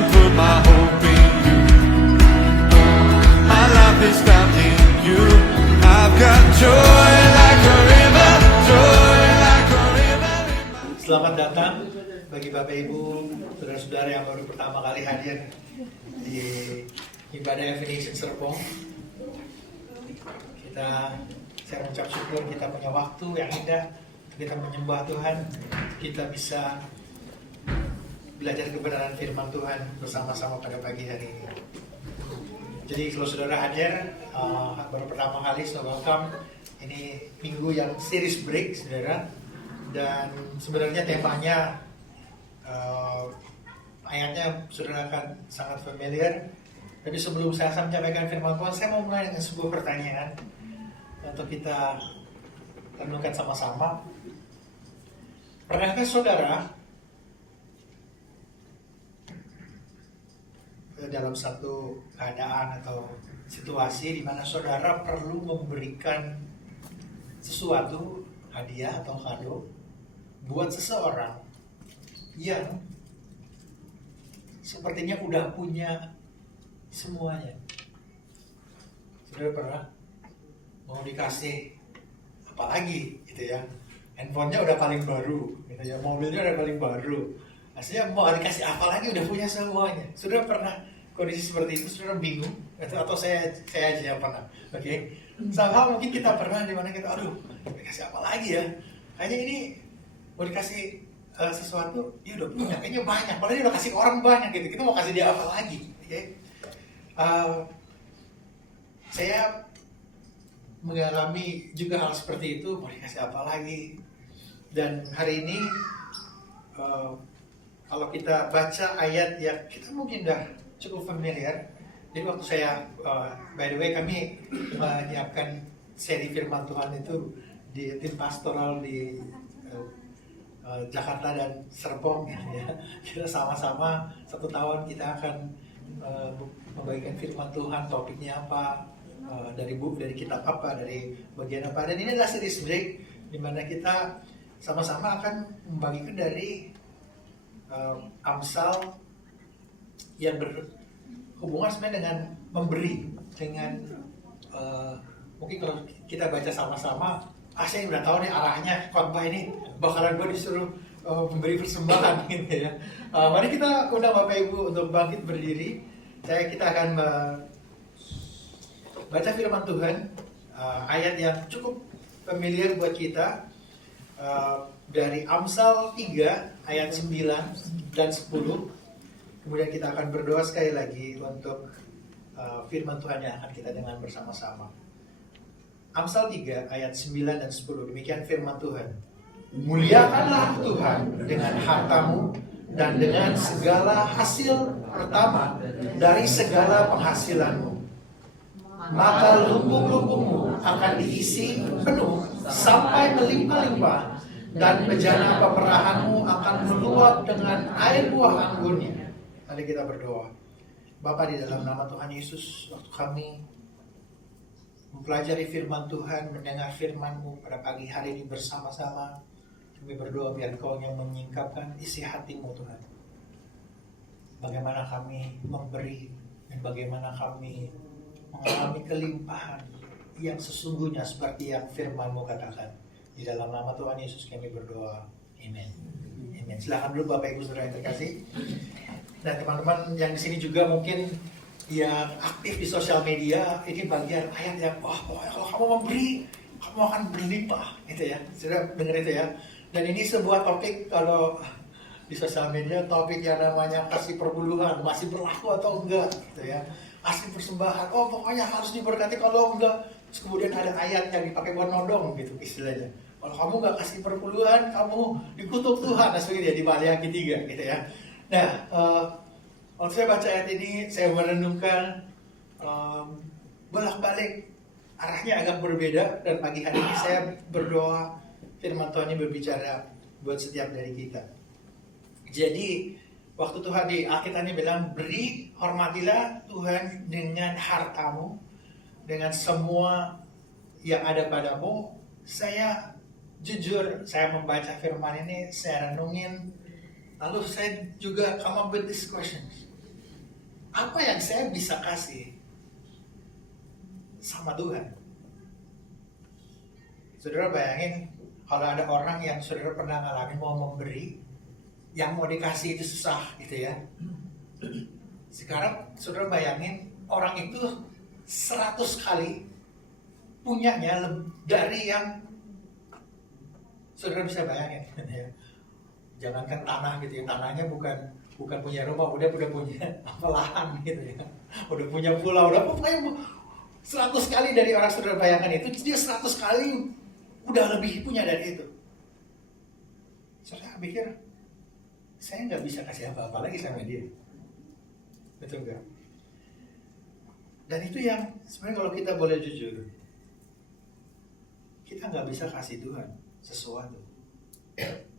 and put my hope in you. My life is found in you. I've got joy like a river, joy like a river. Selamat datang bagi Bapak Ibu, saudara-saudara yang baru pertama kali hadir di ibadah Evangelism Serpong. Saya mengucap syukur kita punya waktu yang indah, kita menyembah Tuhan, kita bisa belajar kebenaran firman Tuhan bersama-sama pada pagi hari ini. Jadi kalau saudara hadir baru pertama kali, welcome. Ini minggu yang series break, saudara. Dan sebenarnya temanya ayatnya saudara akan sangat familiar. Tapi sebelum saya menyampaikan firman Tuhan, saya mau mulai dengan sebuah pertanyaan untuk kita renungkan sama-sama. Pernahkah saudara dalam satu keadaan atau situasi di mana saudara perlu memberikan sesuatu, hadiah atau kado buat seseorang yang sepertinya udah punya semuanya? Saudara pernah mau dikasih apa lagi gitu ya? Handphonenya udah paling baru gitu ya, mobilnya udah paling baru. Aslinya mau dikasih apa lagi, udah punya semuanya. Saudara pernah kondisi seperti itu? Saudara bingung? Atau saya aja yang pernah? Oke. Sama mungkin kita pernah di mana kita, aduh, dikasih apa lagi ya? Kayaknya ini mau dikasih sesuatu, ya udah punya, kayaknya banyak. Padahal dia udah kasih orang banyak gitu. Kita mau kasih dia apa lagi? Okay? Saya mengalami juga hal seperti itu, mau dikasih apa lagi? Dan hari ini kalau kita baca ayat yang kita mungkin udah cukup familiar. Jadi waktu saya, by the way, kami menyiapkan seri firman Tuhan itu di tim pastoral di Jakarta dan Serpong ya. Kita sama-sama 1 tahun kita akan membagikan firman Tuhan, topiknya apa, dari kitab apa, dari bagian apa. Dan ini adalah series break di mana kita sama-sama akan membagikan dari Amsal yang berhubungan sebenarnya dengan memberi, dengan mungkin kalau kita baca sama-sama, saya udah tahu nih arahnya khotbah ini bakalan gue disuruh memberi persembahan gitu ya. Mari kita undang Bapak Ibu untuk bangkit berdiri. Kita akan baca firman Tuhan, ayat yang cukup familiar buat kita, dari Amsal 3 ayat 9 dan 10. Kemudian kita akan berdoa sekali lagi untuk firman Tuhan yang akan kita dengar bersama-sama. Amsal 3 ayat 9 dan 10. Demikian firman Tuhan. Muliakanlah Tuhan dengan hartamu dan dengan segala hasil pertama dari segala penghasilanmu. Maka lumbung-lumbungmu akan diisi penuh sampai melimpah-limpah, dan bejana peperahanmu akan meluap dengan air buah anggurnya. Mari kita berdoa. Bapa, di dalam nama Tuhan Yesus, waktu kami mempelajari firman Tuhan, mendengar firman-Mu pada pagi hari ini bersama-sama, kami berdoa biar Kau yang menyingkapkan isi hati-Mu Tuhan. Bagaimana kami memberi dan bagaimana kami mengalami kelimpahan yang sesungguhnya seperti yang firman-Mu katakan. Di dalam nama Tuhan Yesus kami berdoa. Amin. Amin. Silakan dulu Bapak Ibu Saudara yang terkasih. Dan teman-teman yang di sini juga mungkin yang aktif di sosial media, ini bagian ayat yang pokoknya kalau kamu memberi, kamu akan berlimpah gitu ya. Sudah dengar itu ya. Dan ini sebuah topik, kalau di sosial media, topik yang namanya kasih perpuluhan, masih berlaku atau enggak gitu ya. Kasih persembahan, pokoknya harus diberkati, kalau enggak, terus kemudian ada ayat yang dipakai buat nodong gitu istilahnya. Kalau kamu nggak kasih perpuluhan, kamu dikutuk Tuhan, aslinya di Maliaki 3 gitu ya. Nah, waktu saya baca ayat ini, saya merenungkan bolak-balik, arahnya agak berbeda, dan pagi hari ini saya berdoa firman Tuhan ini berbicara buat setiap dari kita. Jadi waktu Tuhan di Alkitab ini bilang, beri, hormatilah Tuhan dengan hartamu, dengan semua yang ada padamu. Saya jujur, saya membaca firman ini, saya renungin, lalu saya juga come up with this question. apa yang saya bisa kasih sama Tuhan? Saudara bayangin kalau ada orang yang saudara pernah ngalamin mau memberi, yang mau dikasih itu susah gitu ya. Sekarang saudara bayangin orang itu 100 kali punyanya dari yang saudara bisa bayangin. Jangankan tanah gitu ya, tanahnya bukan punya rumah, udah punya lahan gitu ya, udah punya pulau, udah pokoknya 100 kali dari orang saudara bayangkan itu, dia 100 kali udah lebih punya dari itu. Saudara pikir saya nggak bisa kasih apa-apa lagi sama dia, betul nggak? Dan itu yang sebenarnya kalau kita boleh jujur, kita nggak bisa kasih Tuhan sesuatu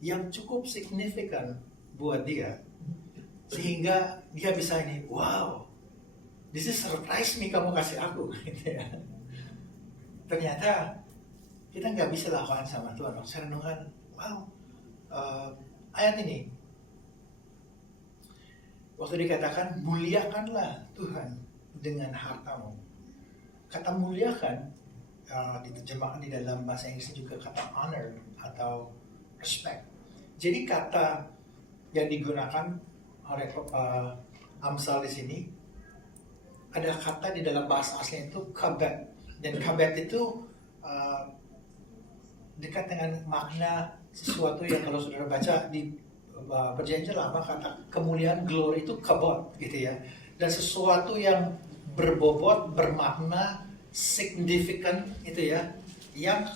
yang cukup signifikan buat dia sehingga dia bisa ini, wow, this is surprise me kamu kasih aku. Ternyata kita nggak bisa lakukan sama Tuhan. Saya renungkan, wow, ayat ini waktu dikatakan muliakanlah Tuhan dengan hartamu. Kata muliakan diterjemahkan di dalam bahasa Inggris juga kata honor atau respect. Jadi kata yang digunakan oleh Amsal di sini ada kata di dalam bahasa asli itu kabet, dan kabet itu dekat dengan makna sesuatu yang kalau saudara baca di Perjanjian Lama kata kemuliaan glory itu kabot gitu ya, dan sesuatu yang berbobot, bermakna, signifikan itu ya, yang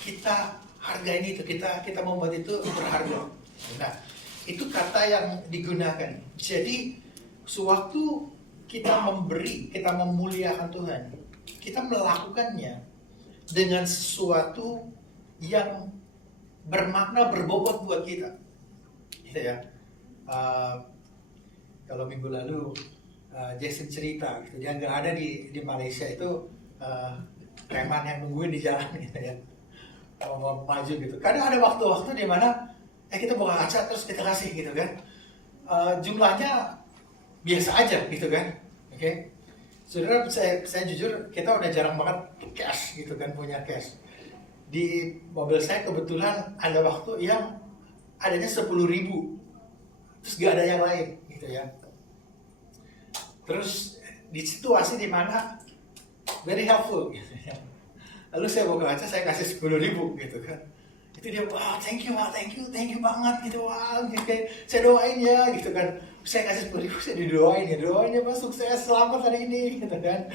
kita hargai itu, kita membuat itu berharga. Nah, itu kata yang digunakan. Jadi sewaktu kita memberi, kita memuliakan Tuhan, kita melakukannya dengan sesuatu yang bermakna, berbobot buat kita. Gitu ya. Kalau minggu lalu Jason cerita, gitu, dia nggak ada di Malaysia itu, preman yang nungguin di jalan gitu ya, mau maju gitu. Kadang ada waktu-waktu di mana kita buka kaca terus kita kasih gitu kan. Jumlahnya biasa aja gitu kan. Oke. Saudara, saya jujur, kita udah jarang banget cash gitu kan, punya cash. Di mobil saya kebetulan ada waktu yang adanya 10.000, terus gak ada yang lain gitu ya. Terus di situasi di mana very helpful gitu ya. Lalu saya buka kaca, saya kasih 10.000 gitu kan. Itu dia, wow, thank you banget gitu, wow, gitu kan. Saya doain ya gitu kan. Saya kasih 10.000, saya doain ya Pak, sukses, selamat hari ini gitu kan.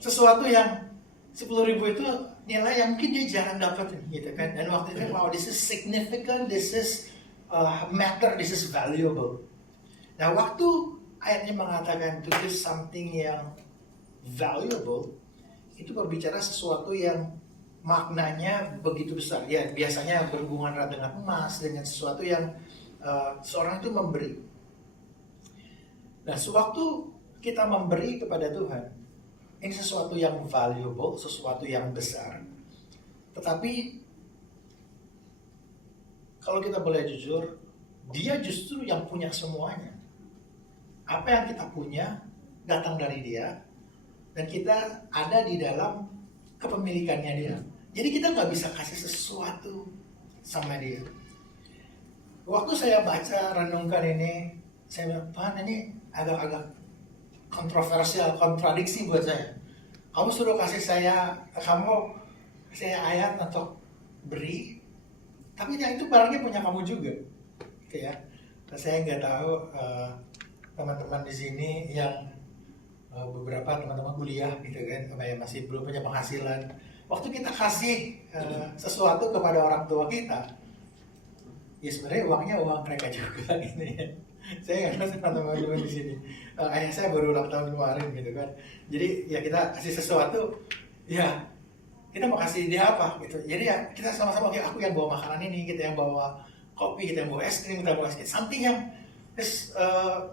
Sesuatu yang 10.000 itu nilai yang mungkin dia jarang dapat gitu kan. Dan waktu itu, wow, this is significant, this is matter, this is valuable. Nah, waktu ayatnya mengatakan to do something yang valuable, itu berbicara sesuatu yang maknanya begitu besar. Ya, biasanya berhubungan erat dengan emas, dengan sesuatu yang seorang itu memberi. Nah, sewaktu kita memberi kepada Tuhan, ini sesuatu yang valuable, sesuatu yang besar. Tetapi kalau kita boleh jujur, dia justru yang punya semuanya. Apa yang kita punya datang dari dia, dan kita ada di dalam kepemilikannya dia. Jadi kita nggak bisa kasih sesuatu sama dia. Waktu saya baca, renungkan ini, saya bilang, Tuhan, ini agak-agak kontroversial, kontradiksi buat saya. Kamu suruh kasih saya ayat untuk beri, tapi yang itu barangnya punya kamu juga, gitu ya. Nah, saya nggak tahu teman-teman di sini yang beberapa teman-teman kuliah gitu kan, masih belum punya penghasilan. Waktu kita kasih sesuatu kepada orang tua kita, ya sebenarnya uangnya uang mereka juga gitu ya. Saya nggak tahu teman-teman di sini. Ayah saya baru ulang tahun kemarin gitu kan. Jadi ya kita kasih sesuatu, ya kita mau kasih dia apa gitu. Jadi ya kita sama-sama, kayak aku yang bawa makanan ini, kita yang bawa kopi, kita yang bawa es krim, kita bawa something yang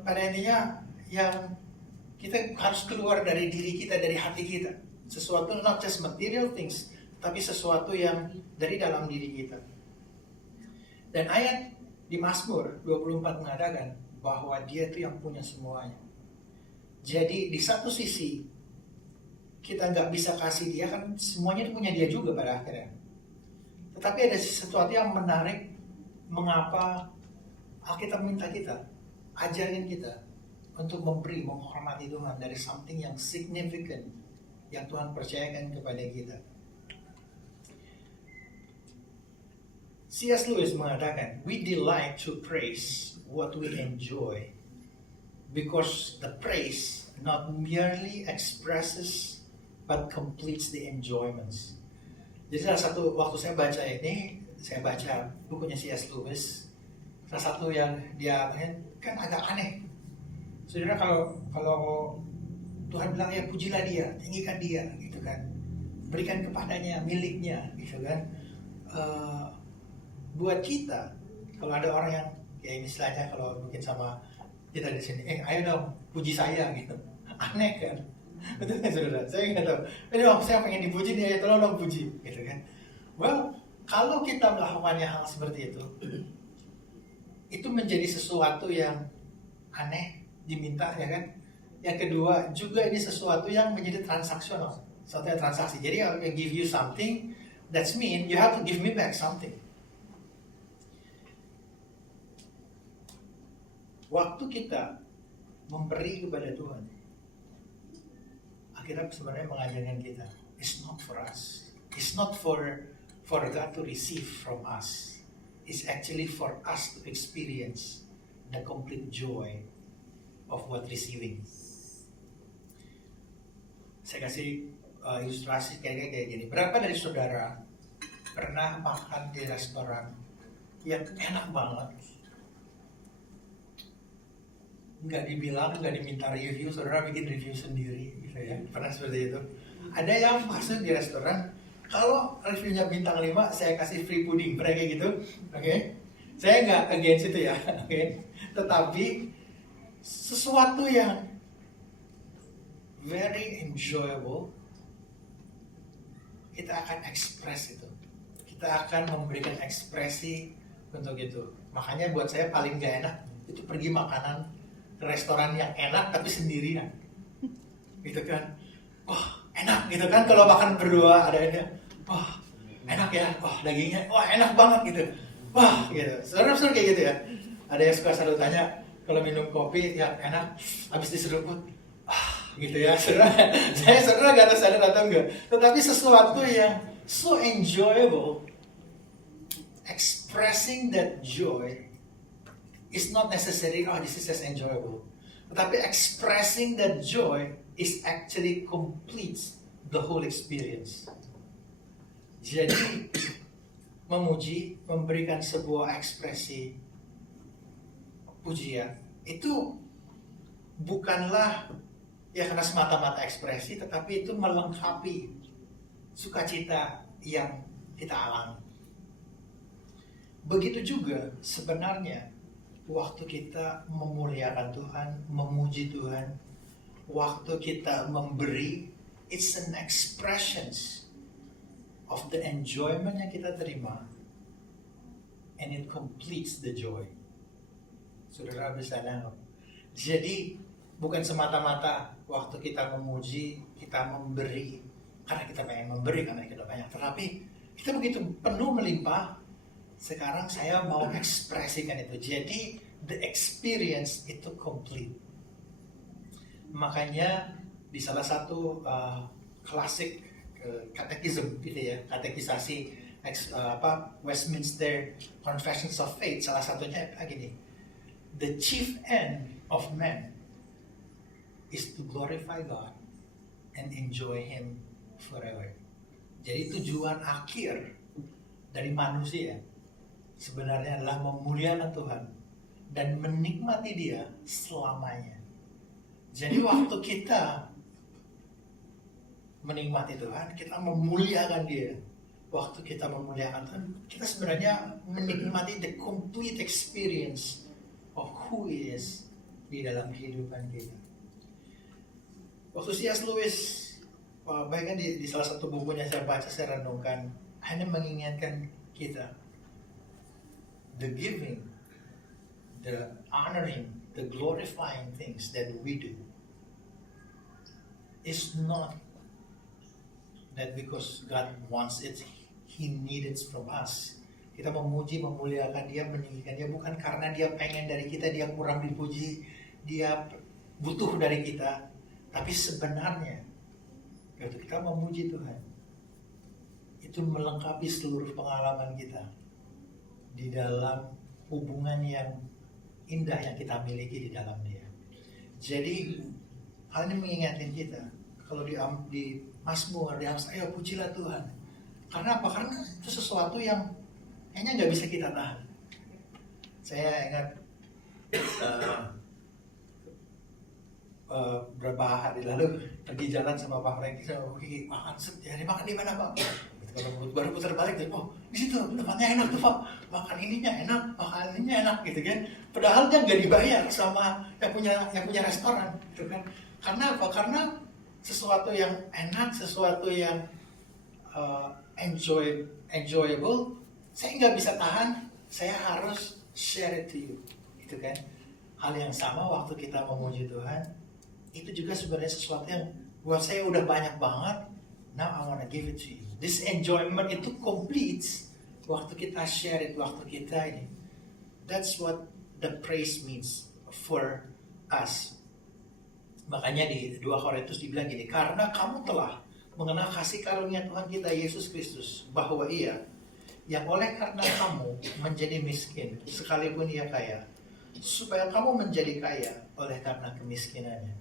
pada intinya yang kita harus keluar dari diri kita, dari hati kita. Sesuatu not just material things, tapi sesuatu yang dari dalam diri kita. Dan ayat Di Mazmur 24 mengatakan bahwa dia itu yang punya semuanya. Jadi di satu sisi kita nggak bisa kasih dia, kan semuanya itu punya dia juga pada akhirnya. Tetapi ada sesuatu yang menarik, mengapa Alkitab minta kita, ajarin kita untuk memberi, menghormati Tuhan dari something yang significant yang Tuhan percayakan kepada kita. C.S. Lewis mengatakan, we delight to praise what we enjoy because the praise not merely expresses but completes the enjoyments. Jadi salah satu waktu saya baca ini, saya baca bukunya C.S. Lewis, salah satu yang dia kan agak aneh. Saudara, kalau Tuhan bilang ya pujilah dia, tinggikan dia, gitu kan, berikan kepadanya miliknya, gitu kan. Buat kita, kalau ada orang yang kayak istilahnya kalau mungkin sama kita di sini, ayo dong puji saya, gitu, aneh kan? Betul kan saudara? Saya nggak tahu. Dong, saya pengen dipuji nih, tolong dong puji, gitu kan? Well, kalau kita melakukannya hal seperti itu menjadi sesuatu yang aneh, diminta, ya kan? Yang kedua juga ini sesuatu yang menjadi transaksional, sesuatu yang transaksi. Jadi I give you something, that's mean you have to give me back something. Waktu kita memberi kepada Tuhan, akhirnya sebenarnya mengajarkan kita, it's not for us, it's not for God to receive from us, it's actually for us to experience the complete joy of what receiving. Saya kasih ilustrasi kayak gini. Berapa dari saudara pernah makan di restoran yang enak banget? Nggak diminta review, saudara bikin review sendiri, gitu ya. Pernah seperti itu? Ada yang masuk di restoran, kalau reviewnya bintang 5, saya kasih free pudding, pernah kayak gitu? Oke? Saya nggak against itu ya, oke? Tetapi sesuatu yang very enjoyable, kita akan express itu. Kita akan memberikan ekspresi untuk itu. Makanya buat saya paling gak enak itu pergi makanan ke restoran yang enak tapi sendirian, gitu kan? Wah enak gitu kan, kalau makan berdua ada ini, wah enak ya, wah dagingnya, wah enak banget gitu, wah gitu. Saudara-saudara kayak gitu ya. Ada yang suka selalu tanya kalau minum kopi yang enak, habis diseruput, gitu ya. Saudara, saudara gak tahu sadar atau enggak, tetapi sesuatu yang so enjoyable, expressing that joy is not necessary, this is just enjoyable. Tetapi expressing that joy is actually completes the whole experience. Jadi, memuji, memberikan sebuah ekspresi pujian, itu bukanlah ya karena semata-mata ekspresi, tetapi itu melengkapi sukacita yang kita alami. Begitu juga sebenarnya waktu kita memuliakan Tuhan, memuji Tuhan, waktu kita memberi, it's an expressions of the enjoyment yang kita terima, and it completes the joy. Saudara bisa nangkep. Jadi bukan semata-mata waktu kita memuji, kita memberi karena kita pengen memberi, karena kita banyak, tetapi kita begitu penuh melimpah. Sekarang saya mau ekspresikan itu. Jadi the experience itu complete. Makanya di salah satu klasik katekism gitu ya, katekisasi Westminster Confessions of Faith, salah satunya gini, the chief end of man is to glorify God and enjoy Him forever. Jadi tujuan akhir dari manusia sebenarnya adalah memuliakan Tuhan dan menikmati Dia selamanya. Jadi waktu kita menikmati Tuhan, kita memuliakan Dia. Waktu kita memuliakan Tuhan, kita sebenarnya menikmati the complete experience of who He is di dalam kehidupan kita. Waktu C.S. Lewis, bahkan di salah satu bukunya saya baca, saya renungkan, hanya mengingatkan kita, the giving the honoring, the glorifying things that we do is not that because God wants it, He needs it from us. Kita memuji, memuliakan Dia, meninggikan Dia bukan karena Dia pengen dari kita, Dia kurang dipuji, Dia butuh dari kita. Tapi sebenarnya waktu kita memuji Tuhan, itu melengkapi seluruh pengalaman kita di dalam hubungan yang indah yang kita miliki di dalam Dia. Jadi hal ini mengingatkan kita, kalau di Mazmur, di Amsal, ayo pujilah Tuhan. Karena apa? Karena itu sesuatu yang kayaknya nggak bisa kita tahan. Saya ingat beberapa hari lalu pergi jalan sama Pak Franky, sama Pak Kiki, makan makan di mana Pak? Kalau baru putar balik, oh di situ tempatnya enak tuh Pak, makan ininya enak, makan ininya enak gitu kan. Padahal dia nggak dibayar sama yang punya restoran, gitu kan. Karena apa? Karena sesuatu yang enak, sesuatu yang enjoyable, saya nggak bisa tahan, saya harus share it to you, gitu kan. Hal yang sama waktu kita memuji Tuhan, itu juga sebenarnya sesuatu yang buat saya udah banyak banget. Now I wanna give it to you. This enjoyment itu completes waktu kita share it, waktu kita ini. That's what the praise means for us. Makanya di 2 Korintus dibilang gini, karena kamu telah mengenal kasih karunia Tuhan kita Yesus Kristus, bahwa Ia yang oleh karena kamu menjadi miskin sekalipun Ia kaya, supaya kamu menjadi kaya oleh karena kemiskinannya.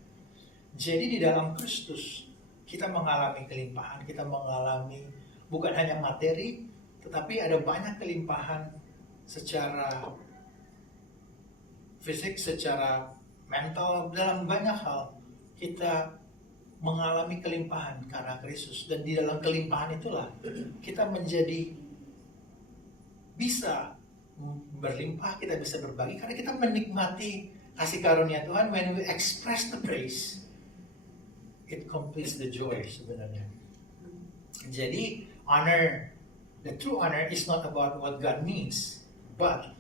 Jadi di dalam Kristus kita mengalami kelimpahan, kita mengalami bukan hanya materi, tetapi ada banyak kelimpahan secara fisik, secara mental, dalam banyak hal kita mengalami kelimpahan karena Kristus. Dan di dalam kelimpahan itulah kita menjadi bisa berlimpah, kita bisa berbagi karena kita menikmati kasih karunia Tuhan. When we express the praise, it completes the joy sebenarnya. Jadi honor, the true honor is not about what God means, but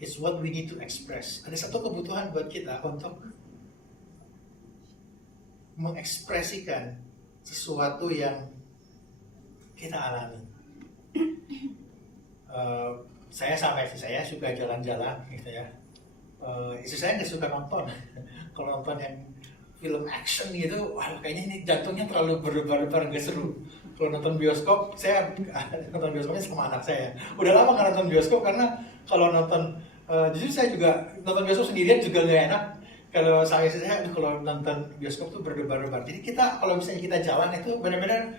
it's what we need to express. Ada satu kebutuhan buat kita untuk mengekspresikan sesuatu yang kita alami. Saya sama istri saya suka jalan-jalan gitu ya. Istri saya nggak suka nonton. Kalau nonton yang film action gitu, wah kayaknya ini jantungnya terlalu berdebar-debar, nggak seru. Kalau nonton bioskop, saya nonton bioskopnya sama anak saya. Udah lama nggak nonton bioskop karena kalau nonton, justru saya juga nonton bioskop sendirian juga nggak enak. Kalau saya kalau nonton bioskop tuh berdebar-debar. Jadi kita kalau misalnya kita jalan itu benar-benar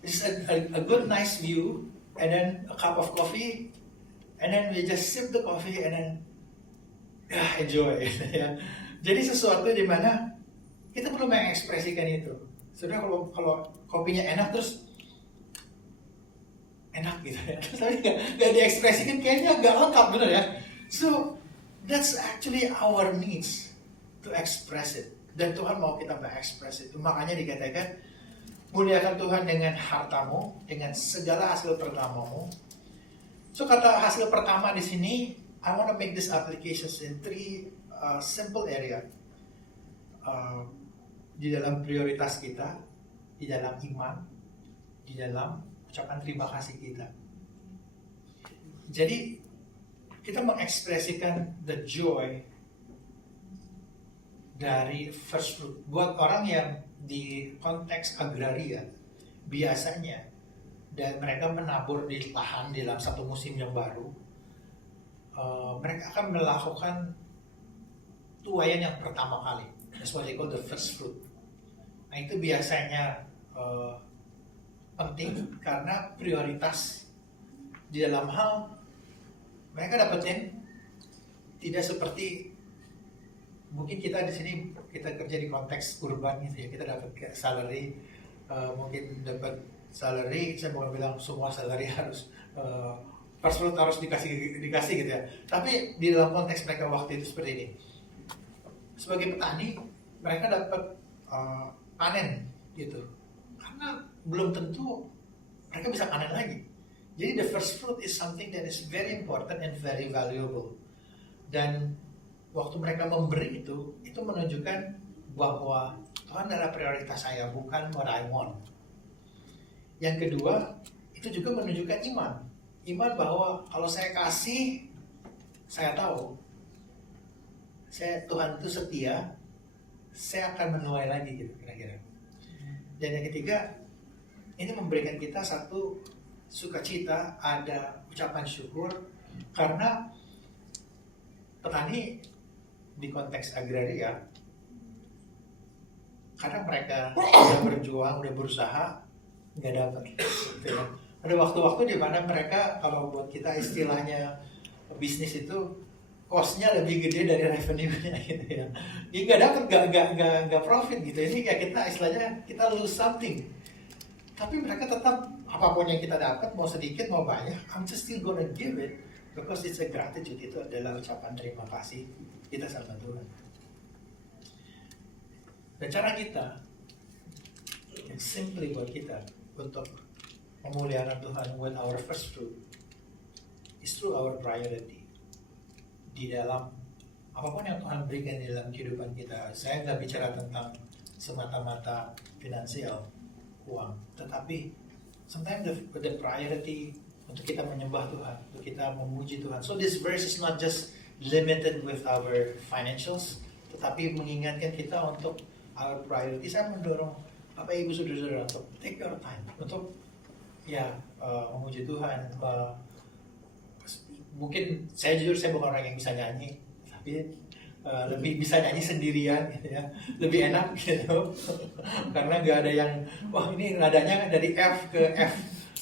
it's a good nice view, and then a cup of coffee, and then we just sip the coffee and then enjoy. Ya. Jadi sesuatu di mana kita perlu mengekspresikan itu. Sudah kalau kopinya enak terus enak gitu ya. Tapi nggak diekspresikan kayaknya nggak lengkap bener ya. So that's actually our needs to express it. Dan Tuhan mau kita mengekspress itu. Makanya dikatakan muliakan Tuhan dengan hartamu, dengan segala hasil pertamamu. So kata hasil pertama di sini, I want to make this applications in 3 simple area. Di dalam prioritas kita, di dalam iman, di dalam ucapan terima kasih kita. Jadi kita mengekspresikan the joy dari first fruit. Buat orang yang di konteks agraria, biasanya dan mereka menabur di lahan di dalam satu musim yang baru, mereka akan melakukan tuaian yang pertama kali. That's what they call the first fruit. Nah itu biasanya penting karena prioritas di dalam hal mereka dapetin tidak seperti mungkin kita di sini kita kerja di konteks urban gitu ya, kita dapat salary, mungkin dapat salary, saya bukan bilang semua salary harus first fruit harus dikasih gitu ya. Tapi di dalam konteks mereka waktu itu seperti ini. Sebagai petani mereka dapat panen gitu. Karena belum tentu mereka bisa panen lagi. Jadi the first fruit is something that is very important and very valuable. Dan waktu mereka memberi itu menunjukkan bahwa Tuhan adalah prioritas saya, bukan what I want. Yang kedua, itu juga menunjukkan iman. Iman bahwa kalau saya kasih, saya tahu Tuhan itu setia, saya akan menuai lagi gitu kira-kira. Dan yang ketiga, ini memberikan kita satu sukacita, ada ucapan syukur, karena petani di konteks agraria, karena mereka udah berjuang, udah berusaha, nggak dapat. Gitu ya. Ada waktu-waktu di mana mereka, kalau buat kita istilahnya bisnis itu, cost-nya lebih gede dari revenue-nya gitu ya. Dia nggak dapat, nggak profit gitu. Ini kayak kita istilahnya kita lose something. Tapi mereka tetap apapun yang kita dapat, mau sedikit mau banyak, I'm just still gonna give it because it's a gratitude. Itu adalah ucapan terima kasih kita sama Tuhan. Dan cara kita yang simply buat kita untuk memuliakan Tuhan with our first fruit is through our priority. Di dalam apapun yang Tuhan berikan di dalam kehidupan kita, saya nggak bicara tentang semata-mata finansial, uang, tetapi sometimes the priority untuk kita menyembah Tuhan, untuk kita memuji Tuhan. So this verse is not just limited with our financials, tetapi mengingatkan kita untuk our priority. Saya mendorong Bapak Ibu Saudara-saudara untuk take your time untuk memuji Tuhan. Mungkin saya jujur saya bukan orang yang bisa nyanyi, tapi lebih bisa nyanyi sendirian gitu ya, lebih enak gitu karena nggak ada yang wah ini nadanya dari F ke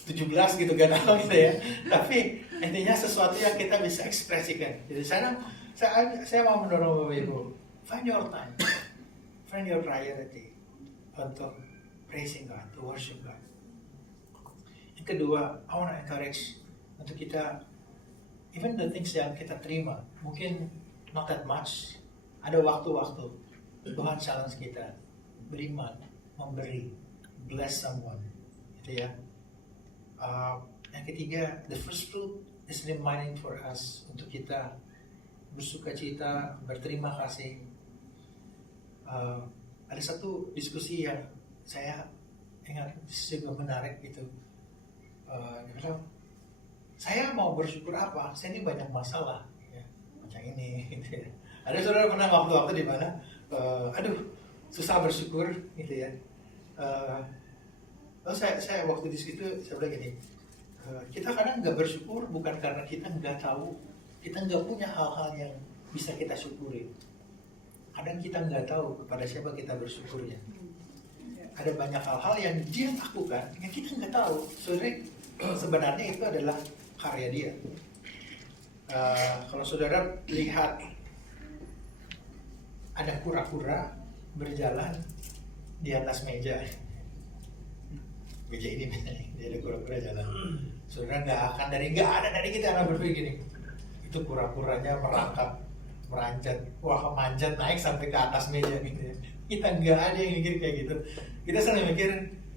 F17 gitu, gak tahu gitu ya, tapi intinya sesuatu yang kita bisa ekspresikan. Jadi saya mau mendorong Bapak Ibu, find your time, find your priority untuk praising God, to worship God. Yang kedua, I want to encourage untuk kita, even the things yang kita terima, mungkin not that much, ada waktu-waktu Tuhan challenge kita beriman, memberi, bless someone, gitu ya. Yang ketiga, the first fruit is reminding for us untuk kita bersuka cita, berterima kasih. Ada satu diskusi yang saya ingat juga menarik gitu. Saya mau bersyukur apa? Saya ini banyak masalah, ya. Macam ini. Gitu ya. Ada saudara pernah waktu-waktu di mana, susah bersyukur, gitu ya. Lalu saya waktu di situ saya bilang gini, kita kadang nggak bersyukur bukan karena kita nggak tahu, kita nggak punya hal-hal yang bisa kita syukuri. Kadang kita nggak tahu kepada siapa kita bersyukurnya. Ada banyak hal-hal yang dia lakukan yang kita nggak tahu. Sebenarnya itu adalah karya dia. Kalau saudara lihat ada kura-kura berjalan di atas meja ini dia ada kura-kura jalan. Saudara nggak ada dari kita yang berpikir gini, itu kura-kuranya merangkap, manjat naik sampai ke atas meja gitu ya. Kita nggak ada yang mikir kayak gitu. Kita selalu mikir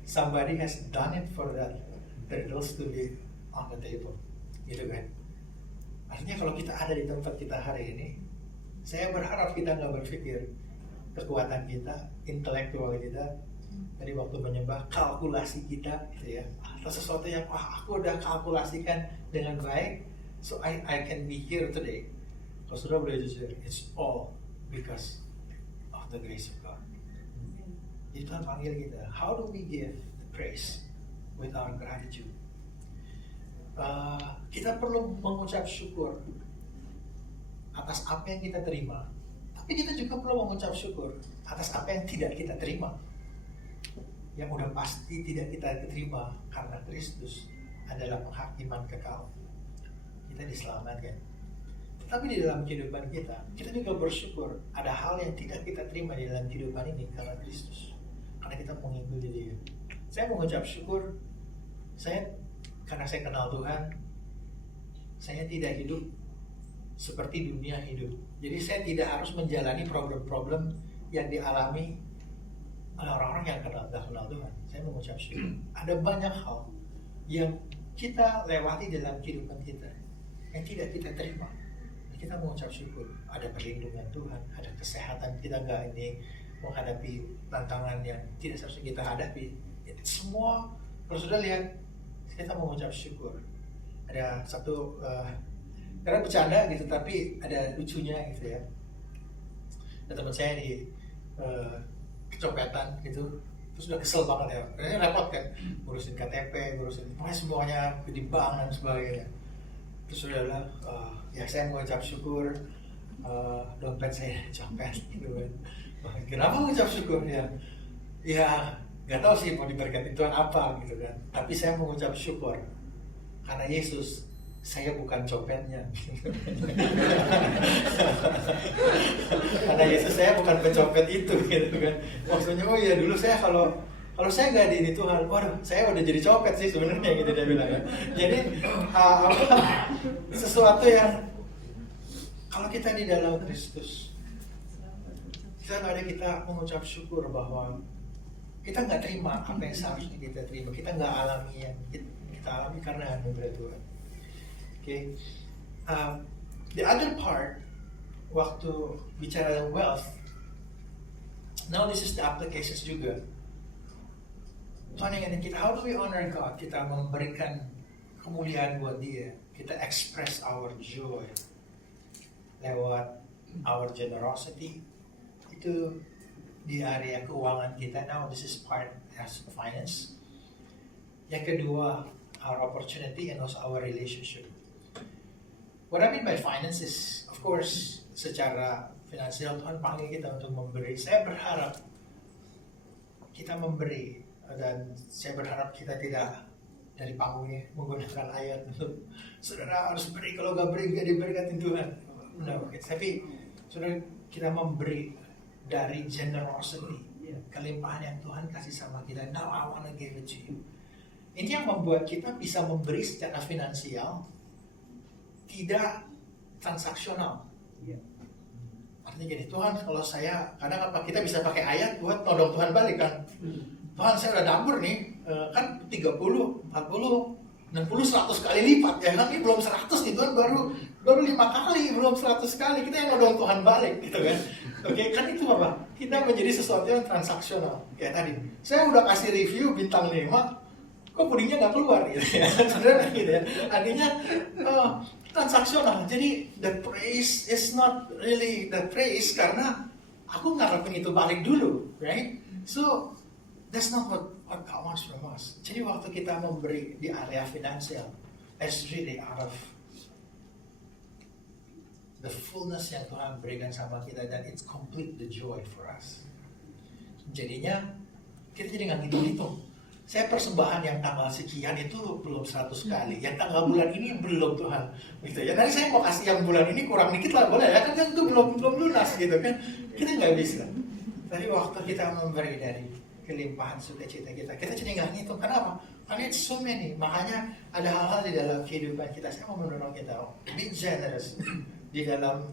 somebody has done it for that turtles to be on the table, gitu kan. Artinya kalau kita ada di tempat kita hari ini, saya berharap kita nggak berpikir kekuatan kita, intelektual kita, dari waktu menyembah, kalkulasi kita, gitu ya, atau sesuatu yang aku udah kalkulasikan dengan baik, so I can be here today. Kalau sudah boleh jujur, it's all because of the grace of God. Jadi Tuhan panggil kita, how do we give the praise with our gratitude? Kita perlu mengucap syukur atas apa yang kita terima, tapi kita juga perlu mengucap syukur atas apa yang tidak kita terima, yang udah pasti tidak kita terima karena Kristus adalah penghakiman kekal. Kita diselamatkan. Tetapi di dalam kehidupan kita juga bersyukur ada hal yang tidak kita terima di dalam kehidupan ini karena Kristus, karena kita mengikuti Dia. Saya mengucap syukur, karena saya kenal Tuhan, saya tidak hidup seperti dunia hidup. Jadi saya tidak harus menjalani problem-problem yang dialami oleh orang-orang yang tidak kenal Tuhan. Saya mengucap syukur. Ada banyak hal yang kita lewati dalam kehidupan kita yang tidak kita terima. kita mengucap syukur. Ada perlindungan Tuhan, ada kesehatan, kita nggak ini menghadapi tantangan yang tidak seharusnya kita hadapi. Itu semua, kalau sudah lihat, kita mengucap syukur. Ada satu, karena bercanda gitu, tapi ada lucunya gitu ya. Ada teman saya di kecopetan gitu, terus udah kesel banget ya, ini repot kan, ngurusin KTP, ngurusin semuanya di bank dan sebagainya. Terus udah bilang, ya saya mengucap syukur dompet saya copet gitu kan. Kenapa mengucap syukur ya? Ya nggak tahu sih mau diberkati Tuhan apa gitu kan. Tapi saya mengucap syukur karena Yesus, saya bukan copetnya. Karena Yesus, saya bukan pencopet itu gitu kan. Maksudnya oh iya, dulu saya kalau saya nggak di Tuhan, waduh, saya udah jadi copet sih sebenarnya gitu dia bilang kan. Jadi sesuatu yang kalau kita di dalam Kristus, kita mengucap syukur bahwa kita nggak terima apa yang seharusnya kita terima, kita nggak alami yang kita alami karena anugerah Tuhan. Okay. The other part, waktu bicara wealth, now this is the applications juga. Tuhan ingin kita, how do we honor God? Kita memberikan kemuliaan buat Dia, kita express our joy lewat our generosity. Itu di area keuangan kita. Now this is part as finance. Yang kedua, our opportunity and also our relationship. What I mean by finance is, of course, secara finansial Tuhan panggil kita untuk memberi. Saya berharap kita memberi, dan saya berharap kita tidak dari panggungnya menggunakan ayat untuk saudara harus beri, kalau gak beri gak diberkatin Tuhan. No, tapi saudara, kita memberi dari generosity, kelimpahan yang Tuhan kasih sama kita. Now I wanna give it to you. Ini yang membuat kita bisa memberi secara finansial, tidak transaksional. Artinya gini, Tuhan kalau saya, kadang apa kita bisa pakai ayat buat todong Tuhan balik kan. Tuhan saya udah dapur nih, kan 30, 40, 60, 100 kali lipat ya kan, ini belum 100 nih Tuhan, baru 5 kali, belum 100 kali, kita yang nodong Tuhan balik gitu kan. Oke, kan itu apa? Kita menjadi sesuatu yang transaksional. Kayak tadi, saya udah kasih review bintang 5, kok pudingnya nggak keluar gitu ya. Sebenarnya gitu ya. Artinya transaksional. Jadi the praise is not really the praise karena aku ngarepin itu balik dulu, right? So that's not what God wants from us. Jadi waktu kita memberi di area finansial, it's really out of the fullness yang Tuhan berikan sama kita, dan it's complete the joy for us. Jadinya kita jadi nggak hitung-hitung. Saya persembahan yang tanggal sekian itu belum 100 kali, yang tanggal bulan ini belum Tuhan. Gitu ya. Nanti saya mau kasih yang bulan ini kurang dikit lah boleh ya, kan itu belum lunas gitu kan. Kita nggak bisa. Tapi waktu kita memberi dari kelimpahan sukacita kita jadi nggak ngitung. Kenapa? Karena it's so many. Makanya ada hal-hal di dalam kehidupan kita. Saya mau mendorong kita, be generous di dalam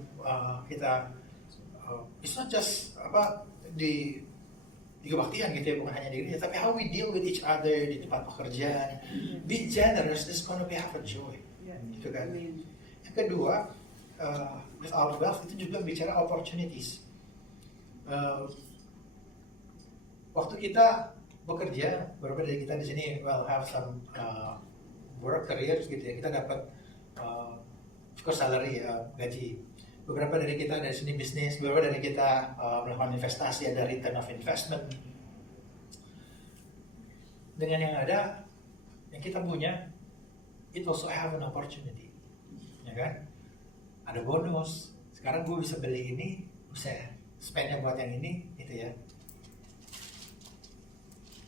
kita. It's not just di kebaktian gitu ya, bukan hanya diri, tapi how we deal with each other di tempat pekerjaan. Be generous, is gonna be have a joy. Gitu kan. Yang kedua, with our wealth itu juga bicara opportunities. Waktu kita bekerja, beberapa dari kita di sini have some work careers gitu ya, kita dapat of course salary, gaji. Beberapa dari kita dari sini bisnis, beberapa dari kita melakukan investasi, ada return of investment. Dengan yang ada, yang kita punya, it also have an opportunity, ya kan? Ada bonus. Sekarang gue bisa beli ini, bisa spendnya buat yang ini, gitu ya.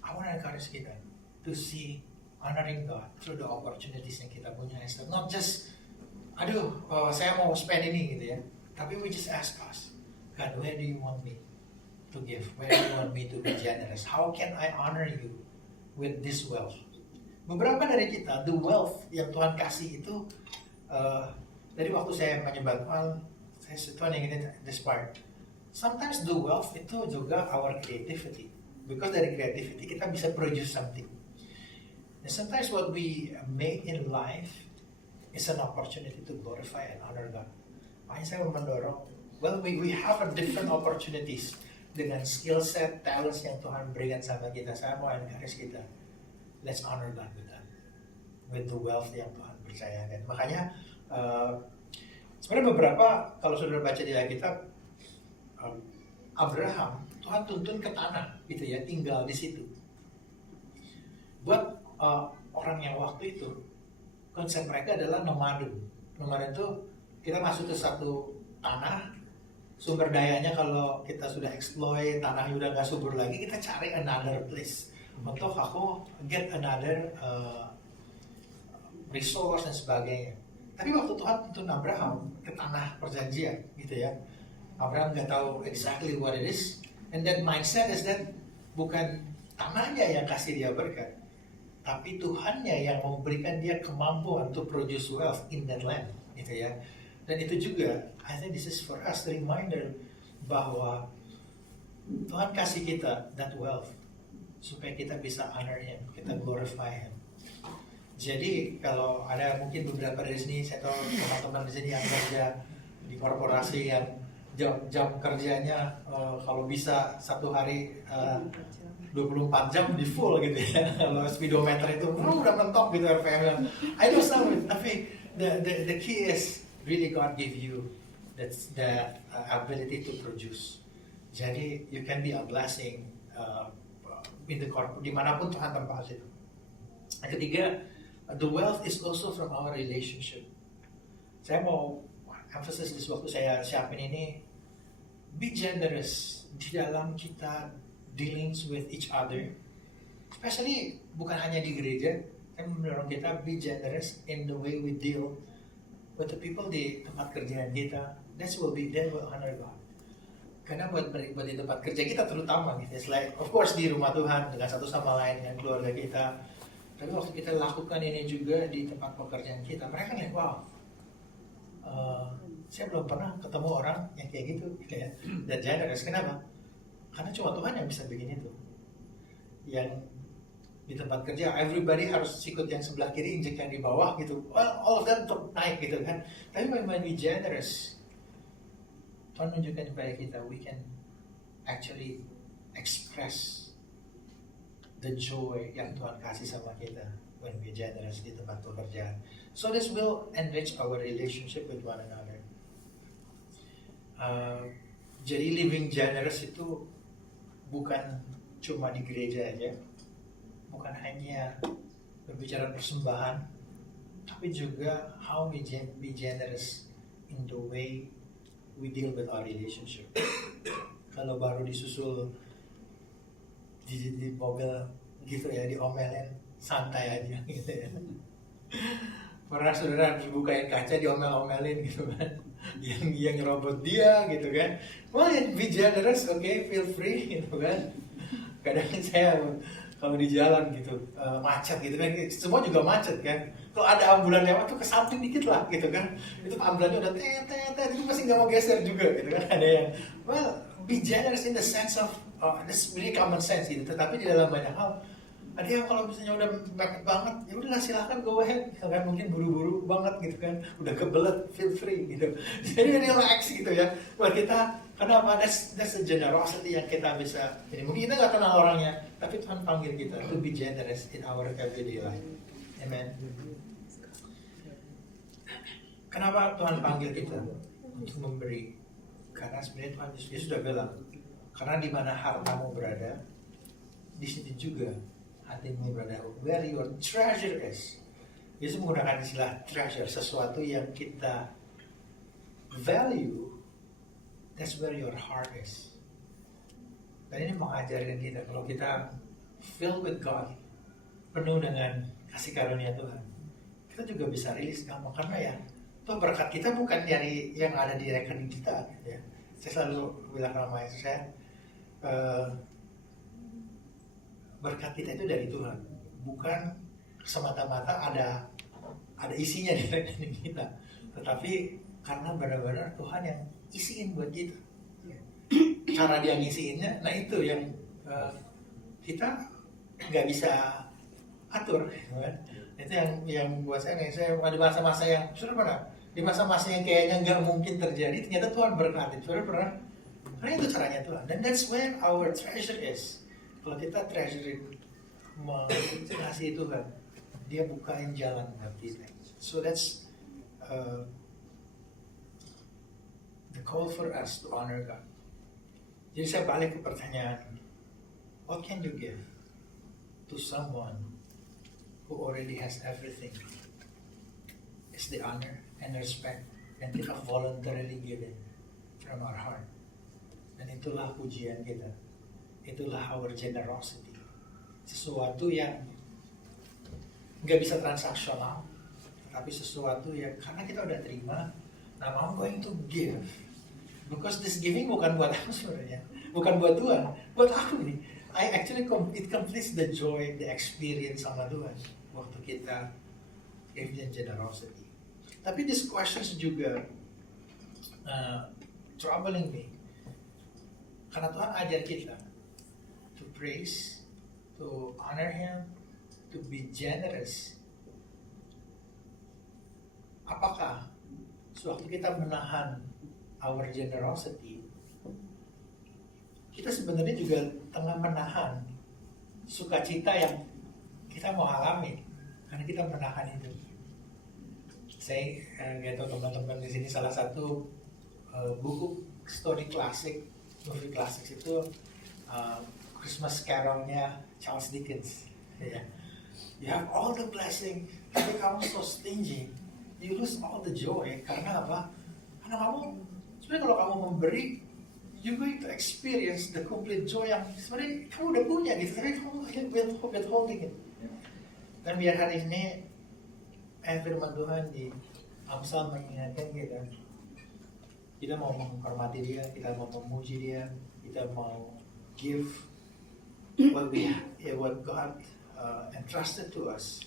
I want to encourage kita to see honoring God through the opportunities yang kita punya. So not just saya mau spend ini gitu ya. Tapi we just ask us, God, where do you want me to give? Where do you want me to be generous? How can I honor you with this wealth? Beberapa dari kita, the wealth yang Tuhan kasih itu, dari waktu saya menyembah Tuhan ingin this part. Sometimes the wealth itu juga our creativity. Because dari creativity kita bisa produce something. And sometimes what we make in life is an opportunity to glorify and honor God. Makanya saya mendorong, well, we have a different opportunities dengan skill set, talents yang Tuhan berikan sama kita. Saya mau encourage kita, let's honor God with the wealth yang Tuhan percayakan. Makanya sebenarnya beberapa, kalau saudara baca di Alkitab, Abraham, Tuhan tuntun ke tanah, gitu ya, tinggal di situ. Buat orang yang waktu itu, konsep mereka adalah nomaden. Nomaden itu kita masuk ke satu tanah, sumber dayanya kalau kita sudah exploit, tanahnya udah nggak subur lagi, kita cari another place untuk aku get another resource dan sebagainya. Tapi waktu Tuhan tuntun Abraham ke tanah perjanjian, gitu ya, Abraham nggak tahu exactly what it is, and that mindset is that bukan tanahnya yang kasih dia berkat, tapi Tuhannya yang memberikan dia kemampuan to produce wealth in that land, gitu ya. Dan itu juga, I think this is for us the reminder bahwa Tuhan kasih kita that wealth supaya kita bisa honor Him, kita glorify Him. Jadi kalau ada mungkin beberapa dari sini, saya tahu teman-teman di sini yang kerja di korporasi yang jam kerjanya kalau bisa satu hari 24 jam di full gitu ya. Kalau speedometer itu udah mentok gitu RPM-nya. I don't know it, tapi the key is really God give you that ability to produce. Jadi you can be a blessing in the corporate, dimanapun Tuhan tempat itu. Yang ketiga, the wealth is also from our relationship. Saya mau emphasis di waktu saya siapin ini, be generous di dalam kita dealings with each other, especially bukan hanya di gereja. Saya mendorong kita be generous in the way we deal with the people di tempat kerjaan kita. That will honor God. Karena buat di tempat kerja kita terutama gitu, like of course di rumah Tuhan dengan satu sama lain dengan keluarga kita. Tapi waktu kita lakukan ini juga di tempat pekerjaan kita, mereka lihat, wow, saya belum pernah ketemu orang yang kayak gitu ya. Dan generous. Kenapa? Karena cuma Tuhan yang bisa bikin itu. Yang di tempat kerja, everybody harus sikut yang sebelah kiri, injek yang di bawah gitu. Well, all of them untuk naik gitu kan. Tapi when we generous, Tuhan menunjukkan kepada kita, we can actually express the joy yang Tuhan kasih sama kita when we generous di tempat pekerjaan. So this will enrich our relationship with one another. Jadi living generous itu bukan cuma di gereja aja, bukan hanya berbicara persembahan, tapi juga how we be generous in the way we deal with our relationship. Kalau baru disusul di mobil gitu ya, diomelin, santai aja gitu ya. Pernah saudara dibukain kaca, diomel-omelin gitu kan, yang nyerobot dia gitu kan. Well, be generous, okay, feel free gitu kan. Kadang saya kalau di jalan gitu, macet gitu kan, semua juga macet kan. Kalau ada ambulan lewat tuh ke samping dikit lah gitu kan. Itu ambulannya udah itu pasti nggak mau geser juga gitu kan. Ada yang, well, be generous in the sense of, this really common sense gitu. Tetapi di dalam banyak hal, ada yang kalau misalnya udah mepet banget, ya udahlah silakan go ahead, kan mungkin buru-buru banget gitu kan, udah kebelet, feel free gitu. Jadi relax gitu ya. Buat kita, kenapa? That's the generosity yang kita bisa. Jadi mungkin kita nggak kenal orangnya, tapi Tuhan panggil kita to be generous in our everyday life. Amen. Kenapa Tuhan panggil kita untuk memberi? Karena sebenarnya Tuhan Yesus sudah bilang, karena di mana hartamu berada, di situ juga hatimu berada. Where your treasure is. Yesus menggunakan istilah treasure, sesuatu yang kita value, that's where your heart is. Dan ini mengajarkan kita, kalau kita filled with God, penuh dengan kasih karunia Tuhan, kita juga bisa rilis gampang. Karena ya, tuh berkat kita bukan dari yang ada di rekening kita gitu ya. Saya selalu bilang sama saya, berkat kita itu dari Tuhan, bukan semata-mata ada isinya di rekening kita, tetapi karena benar-benar Tuhan yang isiin buat kita. Cara dia ngisiinnya, nah itu yang kita nggak bisa atur, kan? Itu yang buat saya ada masa-masa yang sudah pernah Di masa-masa yang kayaknya nggak mungkin terjadi, ternyata Tuhan berkatin. Saudara pernah? Karena itu caranya Tuhan. Dan that's where our treasure is. Kalau kita treasure mengasihi Tuhan, dia bukain jalan buat kita. So that's the call for us to honor God. Jadi saya balik ke pertanyaan, what can you give to someone who already has everything? It's the honor and respect yang kita voluntarily given from our heart. Dan itulah pujian kita. Itulah our generosity. Sesuatu yang nggak bisa transaksional, tapi sesuatu yang karena kita udah terima, now I'm going to give. Because this giving bukan buat aku sebenarnya, bukan buat Tuhan, buat aku nih. It completes the joy, the experience sama Tuhan waktu kita give in generosity. Tapi these questions juga troubling me. Karena Tuhan ajar kita to praise, to honor Him, to be generous. Apakah sewaktu kita menahan our generosity, kita sebenarnya juga tengah menahan sukacita yang kita mau alami karena kita menahan itu. Saya nggak tahu teman-teman di sini salah satu buku story klasik, movie klasik itu Christmas Carol-nya Charles Dickens. Ya. You have all the blessing, tapi kamu so stingy, you lose all the joy. Karena apa? Karena kamu sebenarnya kalau kamu memberi, you're going to experience the complete joy yang sebenarnya kamu udah punya gitu, tapi kamu withholding it. Dan biar hari ini firman Tuhan di Amsal mengingatkan kita mau menghormati Dia, kita mau memuji Dia, kita mau give what God entrusted to us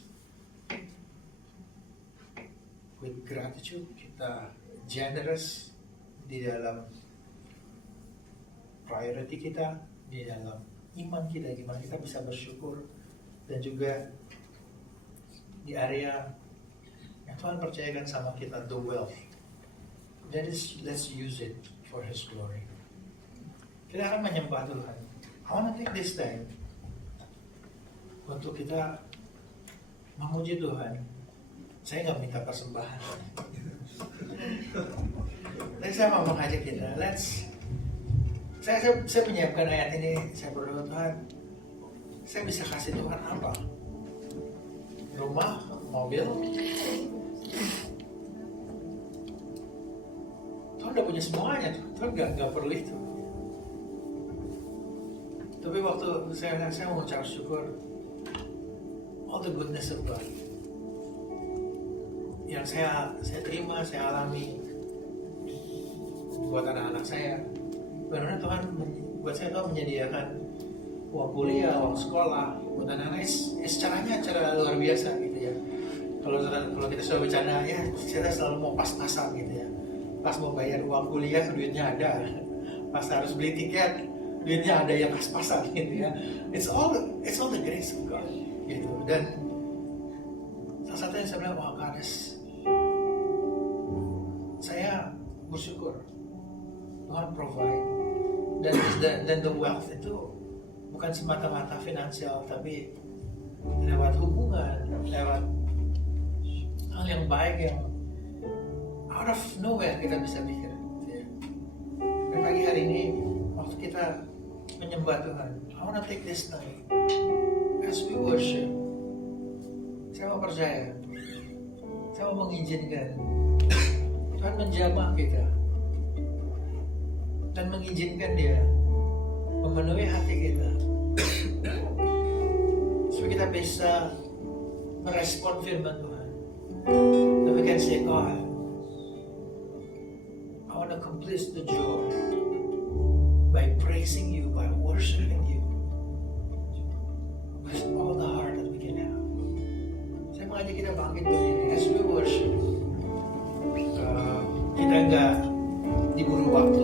with gratitude. Kita generous di dalam priority kita, di dalam iman kita, gimana kita bisa bersyukur, dan juga di area yang Tuhan percayakan sama kita, the wealth. That is, let's use it for His glory. Kita akan menyembah Tuhan. I want to take this time untuk kita memuji Tuhan. Saya nggak minta persembahan. Tapi saya mau mengajak kita, saya menyiapkan ayat ini, saya berdoa Tuhan, saya bisa kasih Tuhan apa? Rumah, mobil. Tuhan udah punya semuanya, Tuhan nggak perlu itu. Tapi waktu saya mengucap syukur, all the goodness of God yang saya terima, saya alami buat anak-anak saya. Benar Tuhan buat saya Tuhan menyediakan uang kuliah, uang sekolah buat anak-anak. Caranya cara luar biasa gitu ya. Kalau kita sudah bercanda ya, kita selalu mau pas-pasan gitu ya. Pas mau bayar uang kuliah duitnya ada, pas harus beli tiket duitnya ada yang pas-pasan gitu ya. It's all the grace of God gitu. Dan salah satunya saya bilang, God, saya bersyukur Tuhan provide, dan the wealth itu bukan semata-mata finansial, tapi lewat hubungan, lewat hal yang baik yang out of nowhere kita bisa pikir. Dan pagi hari ini waktu kita menyembah Tuhan, I wanna take this time as we worship. Saya mau percaya, saya mau mengizinkan Tuhan menjamah kita dan mengizinkan Dia memenuhi hati kita supaya kita bisa merespon firman Tuhan. And we can say, God, I want to complete the joy by praising You, by worshiping You with all the heart that we can have. Saya mengajak kita bangkit berdiri as we worship. Kita nggak diburu waktu,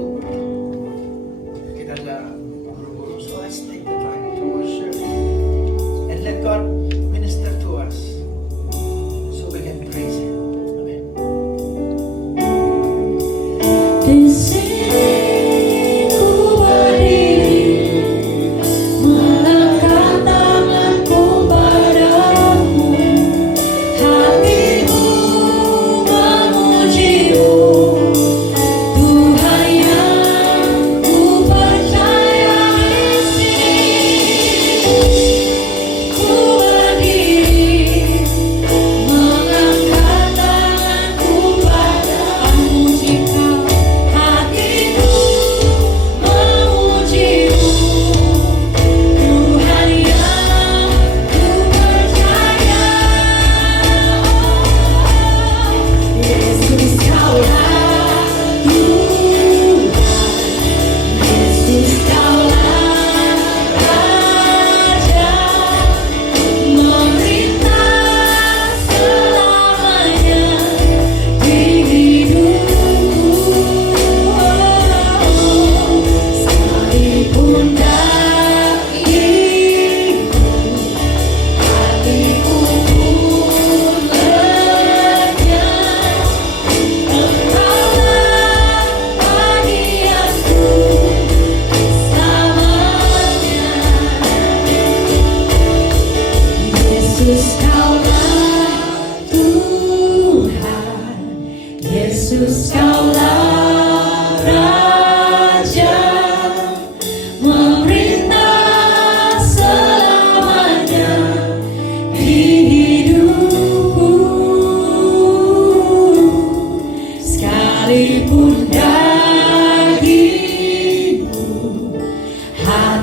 kita nggak buru-buru, so let's take the time to worship and let God minister to us so we can praise Him. Amen.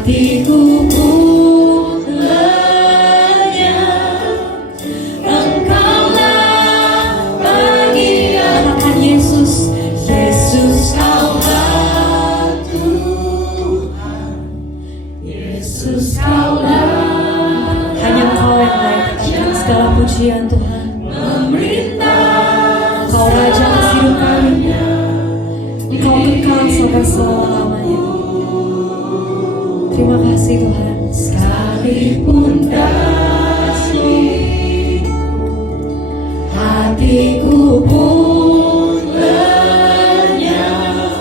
hatiku pun lenyap. Engkaulah bagian. Katakan Yesus, Yesus Kaulah Tuhan, Yesus Kaulah. Hanya Engkau yang layak akan segala pujian Tuhan. Memerintah Engkau Raja atas hidup kami, Engkau kekal sampai selama-lamanya. Terima kasih Tuhan. Sekalipun kasih, hatiku pun lenyap.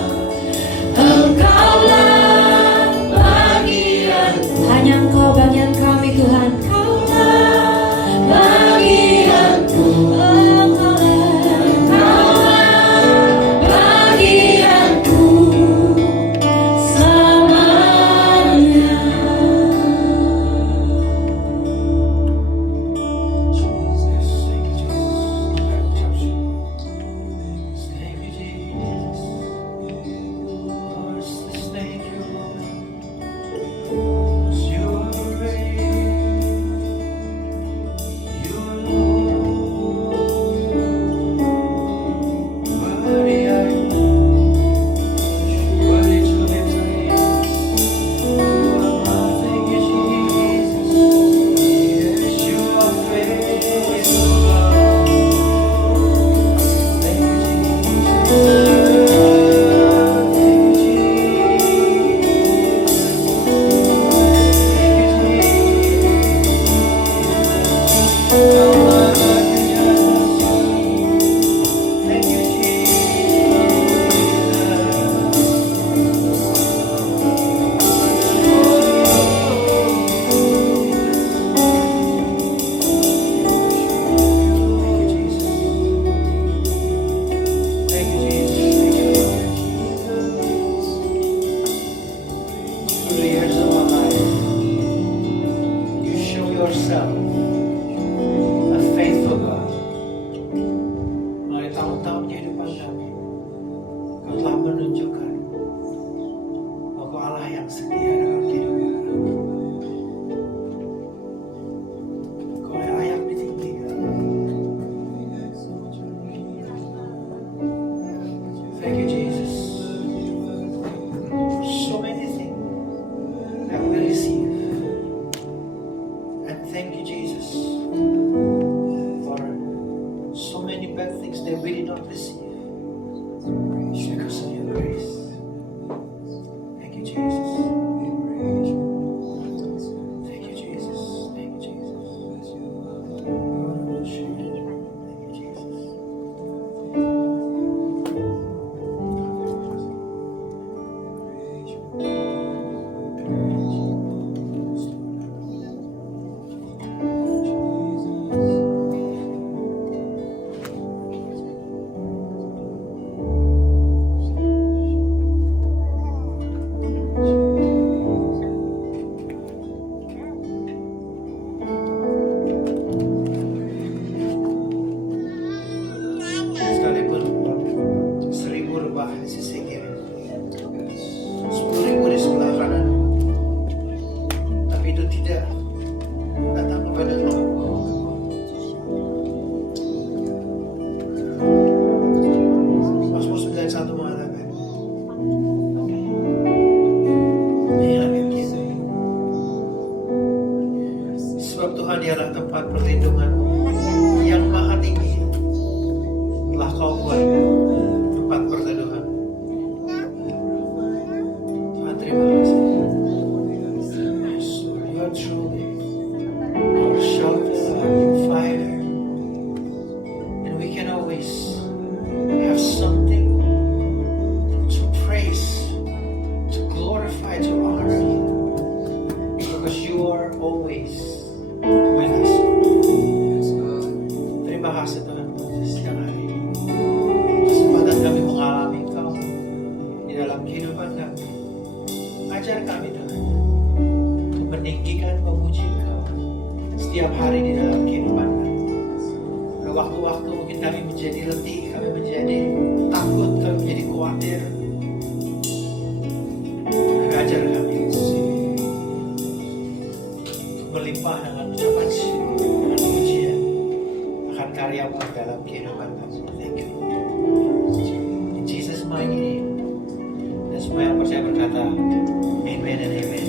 Engkaulah bagian, hanya Engkau bagian kami Tuhan. Engkaulah bagianku, Engkaulah bagianku selamanya. Ajar kami berlimpah dengan ucapan syukur, dengan pujian akan karyamu dalam kehidupan kami. Thank you. In Jesus' mighty name. Dan semua yang percaya berkata, Amen and Amen.